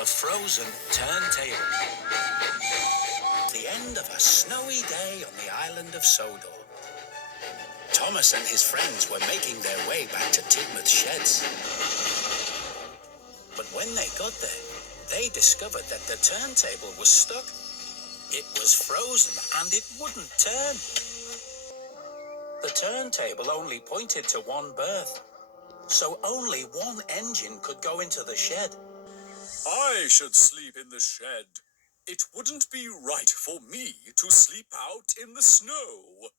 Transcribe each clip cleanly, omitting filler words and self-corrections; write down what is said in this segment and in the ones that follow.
The frozen turntable. The end of a snowy day on the island of Sodor. Thomas and his friends were making their way back to Tidmouth Sheds. But when they got there, they discovered that the turntable was stuck. It was frozen and it wouldn't turn. The turntable only pointed to one berth, so only one engine could go into the shed. I should sleep in the shed. It wouldn't be right for me to sleep out in the snow.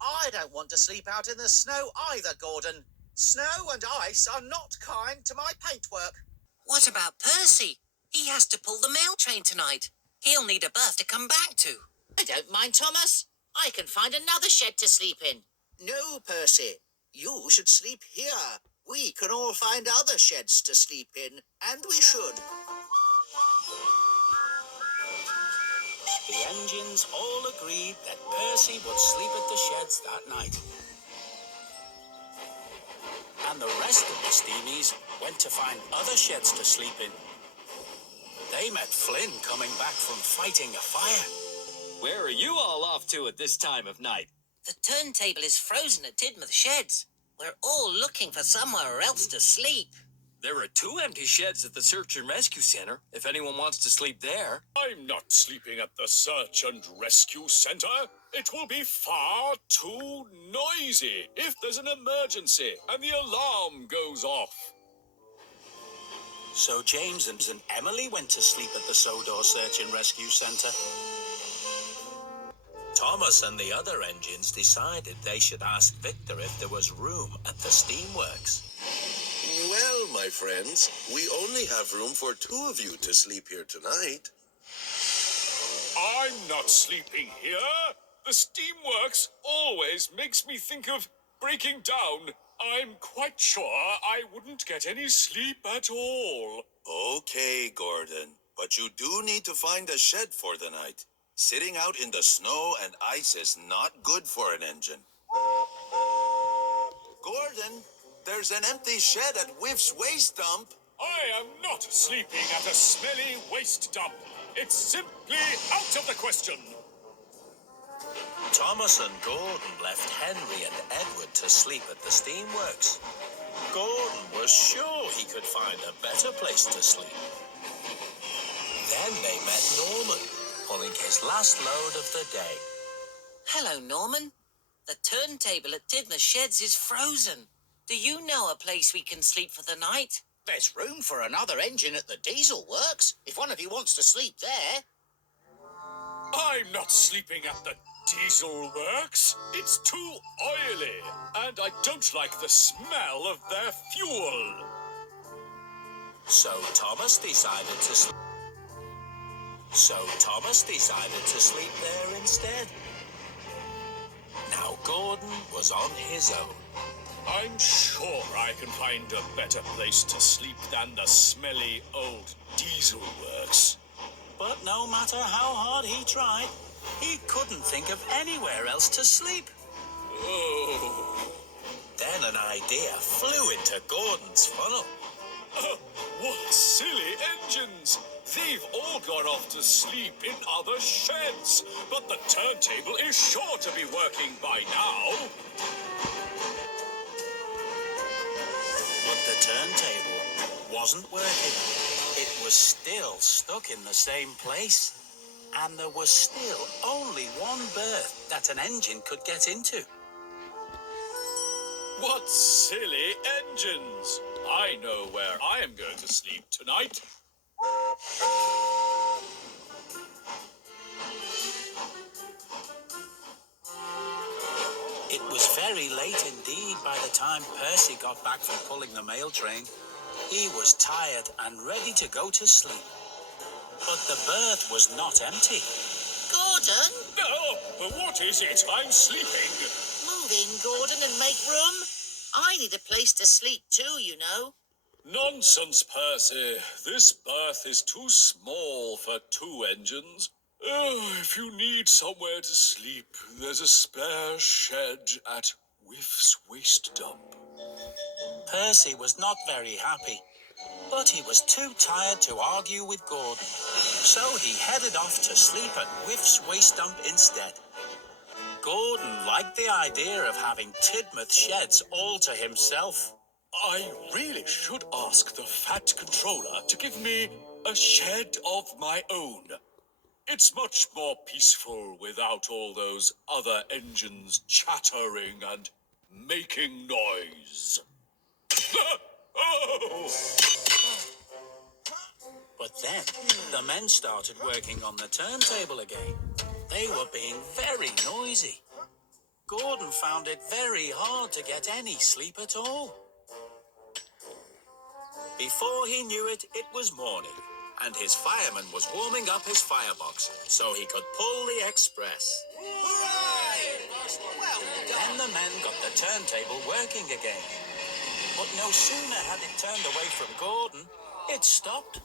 I don't want to sleep out in the snow either, Gordon. Snow and ice are not kind to my paintwork. What about Percy? He has to pull the mail train tonight. He'll need a berth to come back to. I don't mind, Thomas. I can find another shed to sleep in. No, Percy. You should sleep here. We can all find other sheds to sleep in, and we should. The engines all agreed that Percy would sleep at the sheds that night. And the rest of the steamies went to find other sheds to sleep in. They met Flynn coming back from fighting a fire. Where are you all off to at this time of night? The turntable is frozen at Tidmouth Sheds. We're all looking for somewhere else to sleep. There are 2 empty sheds at the Search and Rescue Center, if anyone wants to sleep there. I'm not sleeping at the Search and Rescue Center. It will be far too noisy if there's an emergency and the alarm goes off. So James and Emily went to sleep at the Sodor Search and Rescue Center. Thomas and the other engines decided they should ask Victor if there was room at the steamworks. Well, my friends, we only have room for 2 of you to sleep here tonight. I'm not sleeping here. The steamworks always makes me think of breaking down. I'm quite sure I wouldn't get any sleep at all. Okay, Gordon, but you do need to find a shed for the night. Sitting out in the snow and ice is not good for an engine. Gordon, there's an empty shed at Whiff's waste dump. I am not sleeping at a smelly waste dump. It's simply out of the question. Thomas and Gordon left Henry and Edward to sleep at the steamworks. Gordon was sure he could find a better place to sleep. Then they met Norman, pulling his last load of the day. Hello, Norman. The turntable at Tidmouth Sheds is frozen. Do you know a place we can sleep for the night? There's room for another engine at the diesel works, if one of you wants to sleep there. I'm not sleeping at the diesel works. It's too oily, and I don't like the smell of their fuel. So Thomas decided to sleep there instead. Now Gordon was on his own. I'm sure I can find a better place to sleep than the smelly old diesel works. But no matter how hard he tried, he couldn't think of anywhere else to sleep. Oh. Then an idea flew into Gordon's funnel. What silly engines! They've all gone off to sleep in other sheds, but the turntable is sure to be working by now. But the turntable wasn't working. It was still stuck in the same place. And there was still only one berth that an engine could get into. What silly engines! I know where I am going to sleep tonight. It was very late indeed by the time Percy got back from pulling the mail train. He was tired and ready to go to sleep. But the berth was not empty. Gordon? No, what is it? I'm sleeping. Move in, Gordon, and make room. I need a place to sleep too, you know. Nonsense, Percy. This berth is too small for 2 engines. Oh, if you need somewhere to sleep, there's a spare shed at Whiff's waste dump. Percy was not very happy, But he was too tired to argue with Gordon, so he headed off to sleep at Whiff's waste dump instead. Gordon liked the idea of having Tidmouth sheds all to himself. I really should ask the Fat Controller to give me a shed of my own. It's much more peaceful without all those other engines chattering and making noise. Oh! But then, the men started working on the turntable again. They were being very noisy. Gordon found it very hard to get any sleep at all. Before he knew it, it was morning, and his fireman was warming up his firebox so he could pull the express. Hooray! Well Then the men got the turntable working again. But no sooner had it turned away from Gordon, it stopped.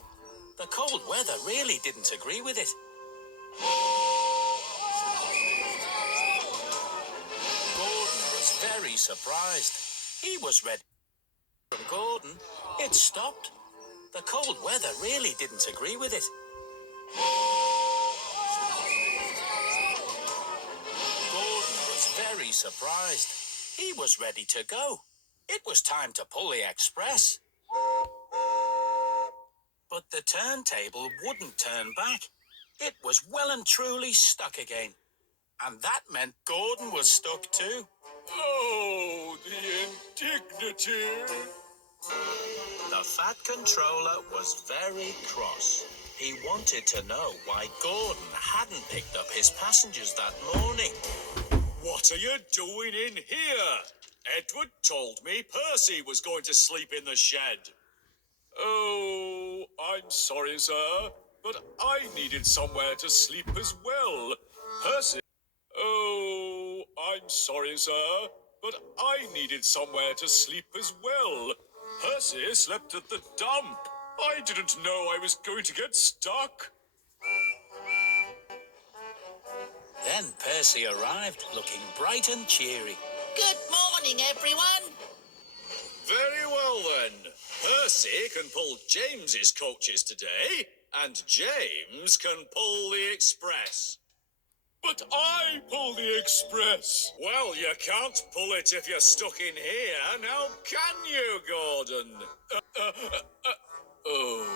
The cold weather really didn't agree with it. Gordon was very surprised. He was ready. From Gordon, it stopped. The cold weather really didn't agree with it. Gordon was very surprised. He was ready to go. It was time to pull the express. But the turntable wouldn't turn back. It was well and truly stuck again. And that meant Gordon was stuck too. Oh, the indignity! The Fat Controller was very cross. He wanted to know why Gordon hadn't picked up his passengers that morning. What are you doing in here? Edward told me Percy was going to sleep in the shed. Oh, I'm sorry, sir, but I needed somewhere to sleep as well. Percy... Oh, I'm sorry, sir, but I needed somewhere to sleep as well. Percy slept at the dump. I didn't know I was going to get stuck. Then Percy arrived, looking bright and cheery. Good morning, everyone. Very well, then. Percy can pull James's coaches today, and James can pull the express. But I pull the express. Well, you can't pull it if you're stuck in here, now can you, Gordon? Oh.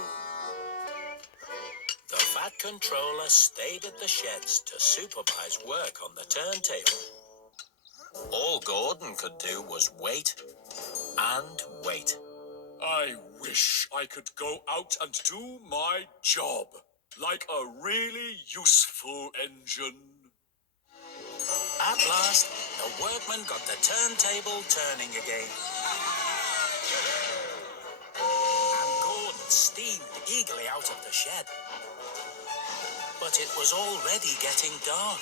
The Fat Controller stayed at the sheds to supervise work on the turntable. All Gordon could do was wait and wait. I wish I could go out and do my job, like a really useful engine. At last, the workmen got the turntable turning again. And Gordon steamed eagerly out of the shed. But it was already getting dark,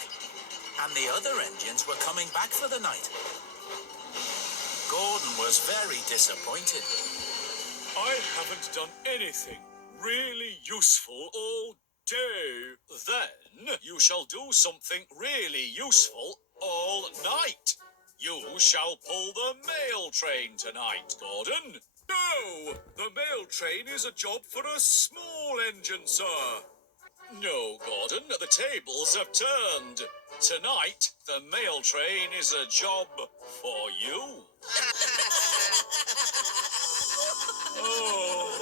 and the other engines were coming back for the night. Gordon was very disappointed. I haven't done anything really useful all day. Then you shall do something really useful all night. You shall pull the mail train tonight, Gordon. No, the mail train is a job for a small engine, sir. No, Gordon, the tables have turned. Tonight, the mail train is a job for you. Oh.